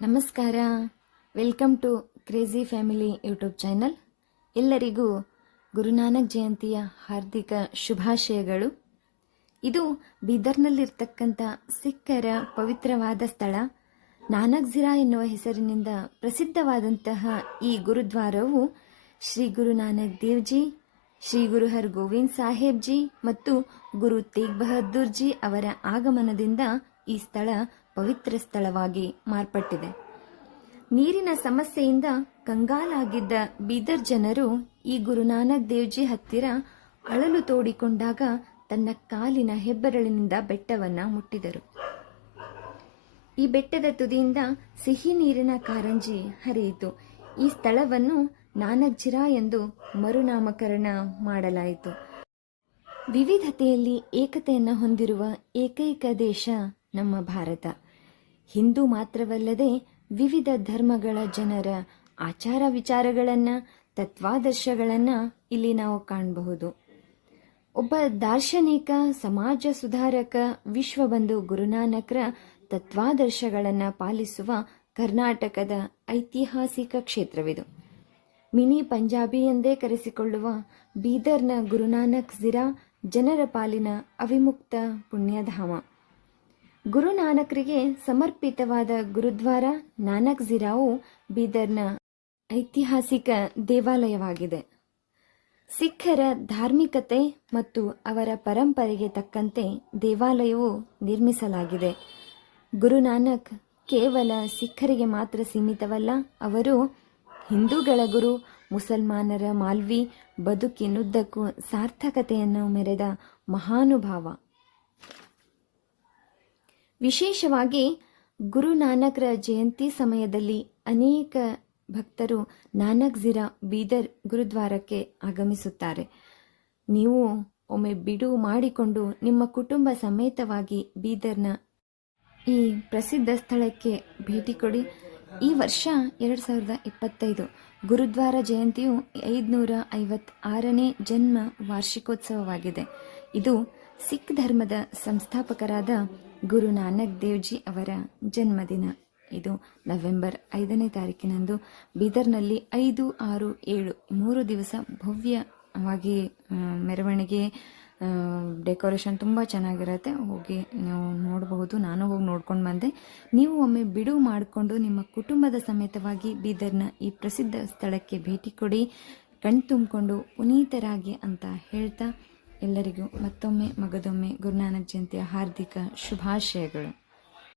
ನಮಸ್ಕಾರ. Welcome to crazy family YouTube channel. ಎಲ್ಲರಿಗೂ ಗುರುನಾನಕ್ ಜಯಂತಿಯ ಹಾರ್ದಿಕ ಶುಭಾಶಯಗಳು. ಇದು ಬೀದರ್ನಲ್ಲಿರ್ತಕ್ಕಂಥ ಸಿಖ್ಖರ ಪವಿತ್ರವಾದ ಸ್ಥಳ ನಾನಕ್ ಝಿರಾ ಎನ್ನುವ ಹೆಸರಿನಿಂದ ಪ್ರಸಿದ್ಧವಾದಂತಹ ಈ ಗುರುದ್ವಾರವು ಶ್ರೀ ಗುರು ನಾನಕ್ ದೇವ್ಜಿ, ಶ್ರೀ ಗುರು ಹರ್ ಗೋವಿಂದ್ ಸಾಹೇಬ್ ಜಿ ಮತ್ತು ಗುರು ತೇಗ್ ಬಹದ್ದೂರ್ ಜಿ ಅವರ ಆಗಮನದಿಂದ ಈ ಸ್ಥಳ ಪವಿತ್ರ ಸ್ಥಳವಾಗಿ ಮಾರ್ಪಟ್ಟಿದೆ. ನೀರಿನ ಸಮಸ್ಯೆಯಿಂದ ಕಂಗಾಲಾಗಿದ್ದ ಬೀದರ್ ಜನರು ಈ ಗುರುನಾನಕ್ ದೇವ್ಜಿ ಹತ್ತಿರ ಅಳಲು ತೋಡಿಕೊಂಡಾಗ ತನ್ನ ಕಾಲಿನ ಹೆಬ್ಬೆರಳಿನಿಂದ ಬೆಟ್ಟವನ್ನು ಮುಟ್ಟಿದರು. ಈ ಬೆಟ್ಟದ ತುದಿಯಿಂದ ಸಿಹಿ ನೀರಿನ ಕಾರಂಜಿ ಹರಿಯಿತು. ಈ ಸ್ಥಳವನ್ನು ನಾನಕ್ ಝಿರಾ ಎಂದು ಮರುನಾಮಕರಣ ಮಾಡಲಾಯಿತು. ವಿವಿಧತೆಯಲ್ಲಿ ಏಕತೆಯನ್ನು ಹೊಂದಿರುವ ಏಕೈಕ ದೇಶ ನಮ್ಮ ಭಾರತ. ಹಿಂದೂ ಮಾತ್ರವಲ್ಲದೆ ವಿವಿಧ ಧರ್ಮಗಳ ಜನರ ಆಚಾರ ವಿಚಾರಗಳನ್ನು, ತತ್ವಾದರ್ಶಗಳನ್ನು ಇಲ್ಲಿ ನಾವು ಕಾಣಬಹುದು. ಒಬ್ಬ ದಾರ್ಶನಿಕ, ಸಮಾಜ ಸುಧಾರಕ, ವಿಶ್ವಬಂಧು ಗುರುನಾನಕರ ತತ್ವಾದರ್ಶಗಳನ್ನು ಪಾಲಿಸುವ ಕರ್ನಾಟಕದ ಐತಿಹಾಸಿಕ ಕ್ಷೇತ್ರವಿದು. ಮಿನಿ ಪಂಜಾಬಿ ಎಂದೇ ಕರೆಸಿಕೊಳ್ಳುವ ಬೀದರ್ನ ಗುರುನಾನಕ್ ಝಿರಾ ಜನರ ಪಾಲಿನ ಅವಿಮುಕ್ತ ಪುಣ್ಯಧಾಮ. ಗುರುನಾನಕರಿಗೆ ಸಮರ್ಪಿತವಾದ ಗುರುದ್ವಾರ ನಾನಕ್ ಝಿರಾವು ಬೀದರ್ನ ಐತಿಹಾಸಿಕ ದೇವಾಲಯವಾಗಿದೆ. ಸಿಖ್ಖರ ಧಾರ್ಮಿಕತೆ ಮತ್ತು ಅವರ ಪರಂಪರೆಗೆ ತಕ್ಕಂತೆ ದೇವಾಲಯವು ನಿರ್ಮಿಸಲಾಗಿದೆ. ಗುರುನಾನಕ್ ಕೇವಲ ಸಿಖ್ಖರಿಗೆ ಮಾತ್ರ ಸೀಮಿತವಲ್ಲ, ಅವರು ಹಿಂದೂಗಳ ಗುರು, ಮುಸಲ್ಮಾನರ ಮಾಲ್ವಿ, ಬದುಕಿನುದ್ದಕ್ಕೂ ಸಾರ್ಥಕತೆಯನ್ನು ಮೆರೆದ ಮಹಾನುಭಾವ. ವಿಶೇಷವಾಗಿ ಗುರುನಾನಕರ ಜಯಂತಿ ಸಮಯದಲ್ಲಿ ಅನೇಕ ಭಕ್ತರು ನಾನಕ್ ಝಿರಾ ಬೀದರ್ ಗುರುದ್ವಾರಕ್ಕೆ ಆಗಮಿಸುತ್ತಾರೆ. ನೀವು ಒಮ್ಮೆ ಬಿಡುವು ಮಾಡಿಕೊಂಡು ನಿಮ್ಮ ಕುಟುಂಬ ಸಮೇತವಾಗಿ ಬೀದರ್ನ ಈ ಪ್ರಸಿದ್ಧ ಸ್ಥಳಕ್ಕೆ ಭೇಟಿ ಕೊಡಿ. ಈ ವರ್ಷ 2025 ಗುರುದ್ವಾರ ಜಯಂತಿಯು 556ನೇ ಜನ್ಮ ವಾರ್ಷಿಕೋತ್ಸವವಾಗಿದೆ. ಇದು ಸಿಖ್ ಧರ್ಮದ ಸಂಸ್ಥಾಪಕರಾದ ಗುರು ನಾನಕ್ ದೇವ್ಜಿ ಅವರ ಜನ್ಮದಿನ. ಇದು ನವೆಂಬರ್ 5ನೇ ತಾರೀಕಿನಂದು ಬೀದರ್ನಲ್ಲಿ 5, 6, 7 3 ದಿವಸ ಭವ್ಯವಾಗಿ ಮೆರವಣಿಗೆ, ಡೆಕೋರೇಷನ್ ತುಂಬ ಚೆನ್ನಾಗಿರುತ್ತೆ. ಹೋಗಿ ನೀವು ನೋಡಬಹುದು. ನಾನು ಹೋಗಿ ನೋಡ್ಕೊಂಡು ಬಂದೆ. ನೀವು ಒಮ್ಮೆ ಬಿಡುವು ಮಾಡಿಕೊಂಡು ನಿಮ್ಮ ಕುಟುಂಬದ ಸಮೇತವಾಗಿ ಬೀದರ್ನ ಈ ಪ್ರಸಿದ್ಧ ಸ್ಥಳಕ್ಕೆ ಭೇಟಿ ಕೊಡಿ, ಕಣ್ತುಂಬಿಕೊಂಡು ಪುನೀತರಾಗಿ ಅಂತ ಹೇಳ್ತಾ ಎಲ್ಲರಿಗೂ ಮತ್ತೊಮ್ಮೆ ಮಗದೊಮ್ಮೆ ಗುರುನಾನಕ್ ಜಯಂತಿಯ ಹಾರ್ದಿಕ ಶುಭಾಶಯಗಳು.